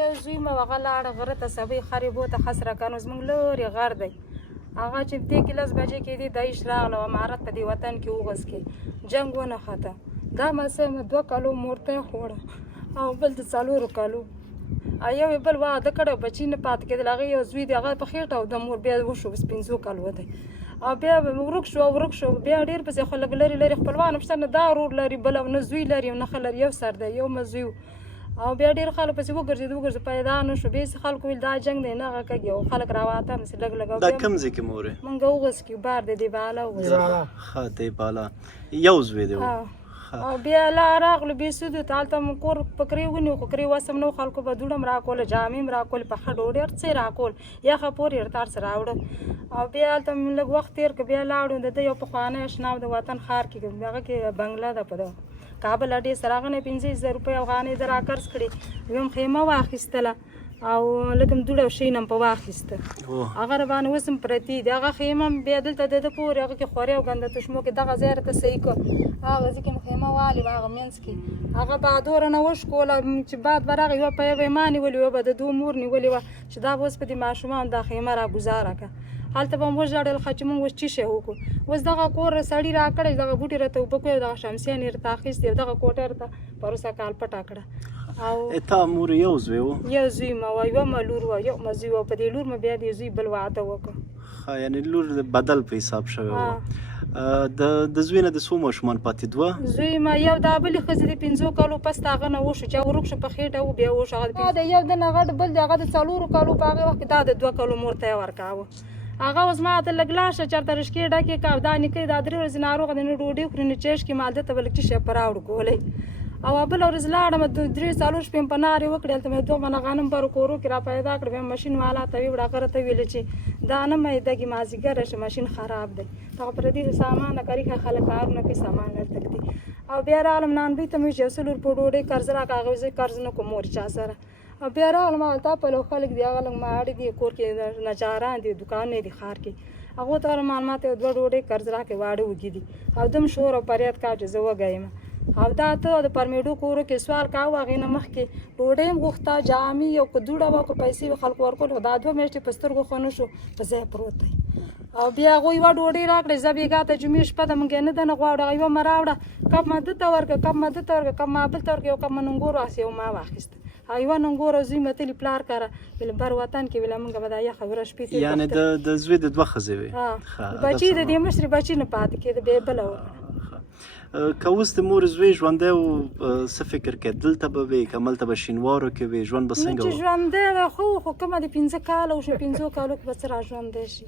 یو زوی مې هغه لاړه غره ته سبۍ خرې بوته خس راکنو زموږ لرې غر دی هغه چې دې کې 10 بجې کېدې داعش راغله امارت په دې وطن کې وغوځ کې جنګ ونښته دا مسه مې 2 کالو مورته خوړه او بل د 4 کالو یو بل واده کړی بچي نه پاتې کېدل هغه یو زوی دی هغه په خېټه او د مور بیا وشو 15 کالو دی او بیا ورک شو بیا ډېر پسې خو لږ لرې خپلوان هم شته نه دا ورور لري بل نه زوی لري نه ښه لري یو سر دی یو مزوی او بیا ډېر خلک پسې وګرځېد پیدا نه شو بیا خلکو ویل دا جنګ دی نه هغه کږي او خلک راواته همسې لږ دا کوم ځای کې مورې مونږ اوغوز کې بار دی بالا اوغوز ښه دی بالا یو زوی دی او بیا لا راغلو بیا سودو ته هلته مو کور په کرې ونیو خو کرې وسم نه خلکو به دوړه م راکوله جامې م راکول پخه ډوډۍ هر څه یې راکول یخه پورې هر څه راوړه او بیا هلته مې لږ وخت تېر کړ بیا لاړو د ده یو پخوانی اشنا د وطن ښار کې هغه کې بنګله ده په دغه کابل اډې سره هغه نه 15,000 روپۍ افغانۍ ده راقرض کړې ویم خیمه واخیستله او لږ م دوړه او شی نه م په واخیسته هغه راباندې اوس هم پرتې دي هغه خیمه م بیا دلته د ده پورې هغه کې خورۍ او ګنده تشمو کې دغه ځای راته صحیح کړ هغه ځای کې م خیمه والې وه هغه منځ کې هغه بادوره نه وشکوله چې باد به راغی یوه په یوه یې ما نیولې وه به د دوه مور نیولې وه چې دا به اوس په دې ماشومانو دا خیمه را ګزاره کړه هلته به م وژړل ښه چې مونږ اوس څه شی وکړو اوس دغه کور سړي راکړی دغه بوټي راته اوبه کړی دغه شمسیان یې راته اخیستې او دغه کوټه راته پروسه کال پټه کړه او تا مور یو زوی و یو زوی مه وه یوه مه لور وه یو مه زوی وه په دې لور مې بیا د زوی بل واده وکړ ښه یعنې لور بدل په حساب شوی و د زوی نه د څو ماشومان پاتې دوه زوی ما یو دا بلې ښځې د 15 کالو پس د هغه نه وشو چې ورک شو په خېټه و بیا وشو هغه د یو د نه غټ بل د هغه د 4 کالو په هغې وخت کې دا د 2 کالو مور ته یې ورکاوه هغه اوس ما ته لږ لاړ شه چېرته رشکې ډکې کا دا نیکه دا 3 ورځې ناروغه دی نه ډوډۍ خوري نه چیش کې مالده ته به لږ څه شی په راوړو کولی او بله ورځ لاړم 3-4 شپې په نارې وکړې هلته مې 2 منه غنم پر کورو کې را پیدا کړ بیا ماشین والا ته ویې وړه هغه راته ویلې چې دا نه مېدګي مازدیګر راشي ماشین خراب دی هغه پردي سامان کاري خلک کارونه کوي سامان نه تکدي او بیا راغلم نانبې ته مې چې 100 روپۍ ډوډۍ قرض راکړه هغه زه قرض نه کوم مور چا سره او بیا راغلم هلته پلو خلک دي هغه لږ ماړه دي کور کې نجاران دي دوکانونه دي ښار کې هغو ته ماته 2 ډوډۍ قرض راکړې واړه وږي دي او دم شور او فریاد کا چې زه وږی یم او دا ته د پرمیډو کورو کې سوال کاوه هغې نه مخکې ډوډۍ هم غوښته جامې یو که دوړه وه که پیسې وې خلکو ورکول دا 2 میاشتې په سترګو خو نه شو په ځای پروت دی او بیا هغوی یوه ډوډۍ راکړې زه بېګا ته جمعې شپه ده مونږ یې نه ده نه غواړو هغه یوه مه راوړه کب ما ده ته ورکړه کب ما ده ته ورکړه کب ما بل ته ورکړه یو کب ما ننګور واسې یو ما واخیسته هغه یوه ننګور او زوی مې تلي پلار کاره ویل بر وطن کې ویله مونږ به دا یخه وره شپې تېر یعنې د زوی د 2 ښځې وې بچي د دې مشرې بچي نه پاتې کېده بیا یې بله وکړه که اوس د مور زوی ژوندی و څه فکر کوې دلته به وې که هملته به شینوارو کې وې ژوند به څنګه و چې ژوندی وی خو کومه د 15 کاله وشو 15 کالو کې به څه را ژوندی شي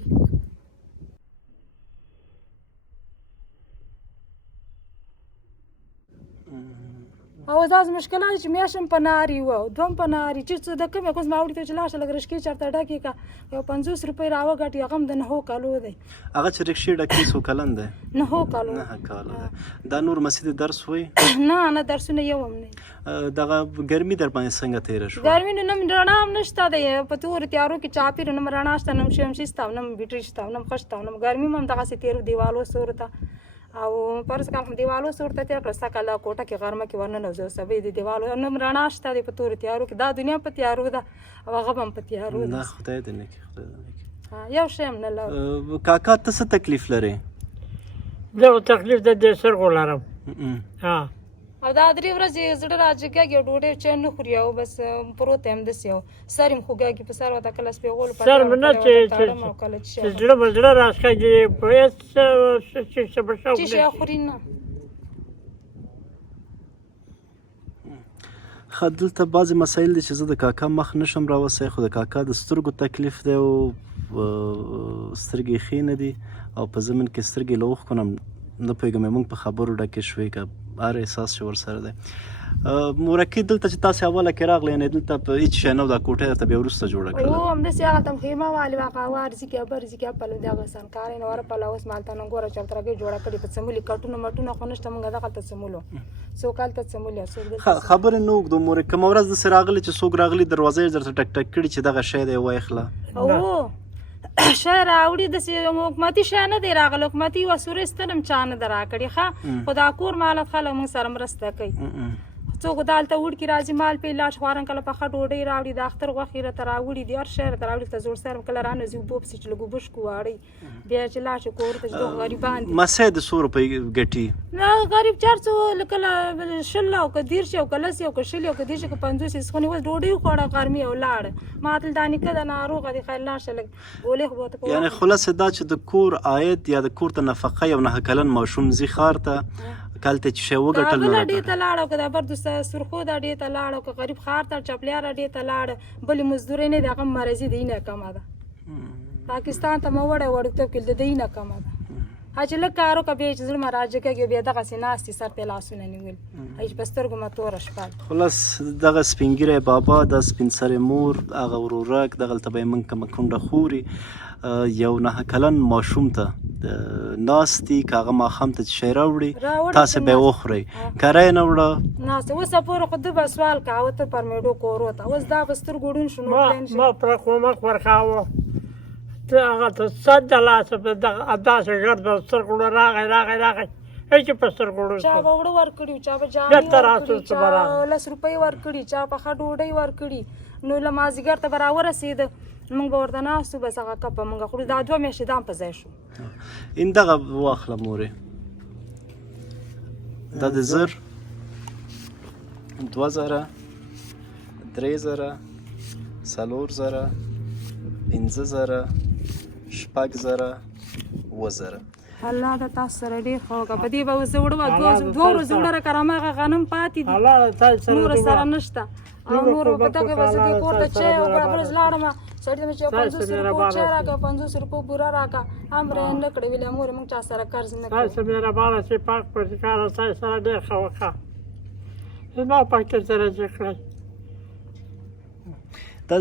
او دا مشکلات چې میاشم په ناري وه دوم په ناري چې څه د کومې کوز ما وړي ته چې لاړ شه لږ رشکې چېرته ډکې کړه یو 50 روپۍ راوګټي هغه هم د 9 کالو دی هغه چې رکشې ډکې څو کلن دی 9 کالو 9 کاله دا نور مسجد درس وی نه درسونه یو هم نه دغه ګرمي در باندې څنګه تېره شوه ګرمي نه رڼا هم نشته دی په تورو تیارو کې چاپېره نه رڼا شته نه شمشي شته نه بیټري شته نه ښه شته نه ګرمي هم دغسې تېرو دیوالو سورو ته او پرس کال هم دیوالو سورته تېر کړه سږ کال کوټه کې غرمه کې ورننوځو سبې د دیوالو نه رڼا شته دی په تورو تیارو کې دا دنیا په تیارو ده او هغه هم په تیارو ده نه خدای دې نه کړي خدای دې نه کړي یو شی هم نه لرو کاکا ته څه تکلیف لرې زه تکلیف د دې سترګو لرم او دا 3 ورځې زړه راجګېږي ډوډۍ چې نه خوري او بس پروت یم داسې او سر یې م خوږېږي په سر ورته کله سپېغول سر مې نه چې زړه به زړه راښکېږي په هېڅ څه به شوق چې شی خوري نه ښه دلته بعضې مسایل دي چې زه د کاکا مخ نشم راوسی خو د کاکا د سترګو تکلیف دی او سترګې ښې نه دي او په ضمن کې سترګې له اوښکو نه نه پوهېږم موږ په خبرو ډکې شوې که هر احساس چې ورسره دی مورکۍ دلته چې تاسې اوله کې راغلې یعنې دلته په هېڅ شی نه و دا کوټه درته بیا وروسته جوړه کړله همداسې هغه ته م خیمه والې وه هغه ارزي کې برزي کې پلو د هغه سنکارې نه وره پله اوس مالته نه ګوره چوترګۍ جوړه کړې په څملي کټونه مټونه خو نشته مونږ دغلته څملو څوک هلته څملي خبرې نه اوږدو مورې کومه ورځ داسې راغلې چې څوک راغلي دروازه یې درته ټک ټک کړي چې دغه شی دی وایخله شی راوړي داسې حکومتي شی نه دی راغلی حکومتي یوه سورۍ ستن هم چا نه ده راکړې ښه خو دا کور مالت خلک موږ سره مرسته کوي څوک دالته وړکي راځي مال پې لاش خوارن کله پخه ډوډۍ راوړي د اختر غوښې راته راوړي دي هر شی راته راوړي ته زوړ سر کله رانځي اوبه پسې چې لږ اوبه شکو واړی بیا چې لاړ شي کور ته چې دغه غریبان دي مسۍ د څو روپۍ ګټي نه غریب چار څو کله 16 او که 13 او که 10 او که 20 او که 30 او که 50 خو نه اوس ډوډۍ وخوړه غرمې او لاړ ما تل دا نیکه د ناروغه دی خیر لاړ شه لږ ګولۍ خو به ورته یعنې خلاصه دا چې د کور عاید یا د کور ته نفقه یو 9 کلن ماشوم ځي ښار ته کلته چې شی وګټل بله ډې ته لاړ او که دا بردو سرخو دا ډې ته لاړ او که غریب ښار ته چپلیاره ډې ته لاړ بلې مزدورۍ نه د هغه مرضي د اینه کمه ده پاکستان ته مې وړی وړکتوب کې د اینه کمه ده چې لږ کار وکړه بیا چې زړه مې راجه کېږي بیا دغسې ناستې سر ته لاسونه نیولي چې په سترګو مې توره شپه خلاص دغه سپین ږیری بابا د سپین سرې مور هغه ورورک دغلته به یې موږ کومه کونډه خوري یو 9 کلن ماشوم ته ناست دي که هغه ماښام ته چې شی راوړي تاسې به یې وخورئ کره یې نه وړه ناست اوسه پورې خو ده به سوال کاوه ته پر میډو کورو ته اوس دا په سترګو ړوند شو ما پره کومک ورکاوه ته هغه ته صد د لاسه په داسې ګرد سترګو راغی هېڅ په سترګو چا به وړه ورکړي چا به بېرته جامې راسو ورکړي ته به چا راغی 10 روپۍ ورکړي چا پخه ډوډۍ ورکړي نو له مازدیګر ته به راورسېده موږ به ورته ناست وو بس هغه کب به موږ خورو دا 2 میاشتې دا هم په ځای شو این دغه واخله مورې دا د 1000 2000 3000 4000 5000 6000 7000 الله دا تاسو سره ډېر ښه وکړه په دې به اوس زه وړه وه 2 ورځې وړه راکړه هماغه غنم پاتې دي نور سره نشته او نور په دغه به زه دې کور ته چای او بله ورځ لاړم سړي ته مې چې 50 روپۍ چای راکړه 50 روپۍ بوره راکړه هم رایې نه کړې ویلې مورې موږ چا سره قرض نه کوو تاسو مهربانه چې پاک پرتکاره تاسو سره ډېر ښه وکړه زما پاکې سره چې کړئ دا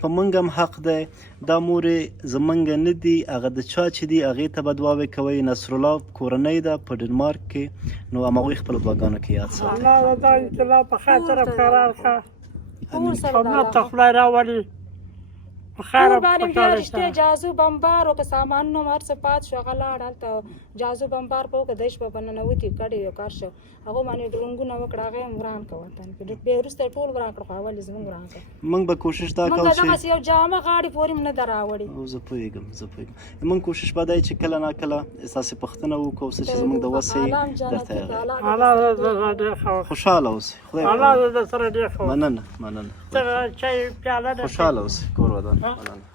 په موږ هم حق دی دا مورې زموږ نه دي هغه د چا چې دي هغې ته به دعاوې کوئ نصرالله کورنۍ ده په ډنمارک کې نو همغوی خپلو دعاګانو کې یاد ساتئ الله دا انقلاب په خیر طرف قرار کړه ټول سره خدمت ته خدای راولي په خیر کور باندې بیا رښتیا جازو بمبار وکړه سامانونه مې هر څه پات شو هغه لاړ هلته جازو بمبار په وکړه دش به په ننوتي کډې یو کار شو هغو باندې ډرونګونه وکړه هغه یې هم وران کړه وطن کې بیا وروسته یې ټول وران کړه خو اول یې زموږ وران کړه موږ به کوشش دا کوو موږ چې دغسې یو جامه غاړې پورې هم نه ده راوړې زه پوهېږم موږ کوشش به دا چې کله ناکله ستاسې پوښتنه وکړو څه چې زموږ د وس یې درته الله ډېر ښه وکړه خوشحاله اوسئ الله د سره ډېر ښه وکړه مننه ته چای پیاله ده خوشحاله اوسئ کور ودان مننه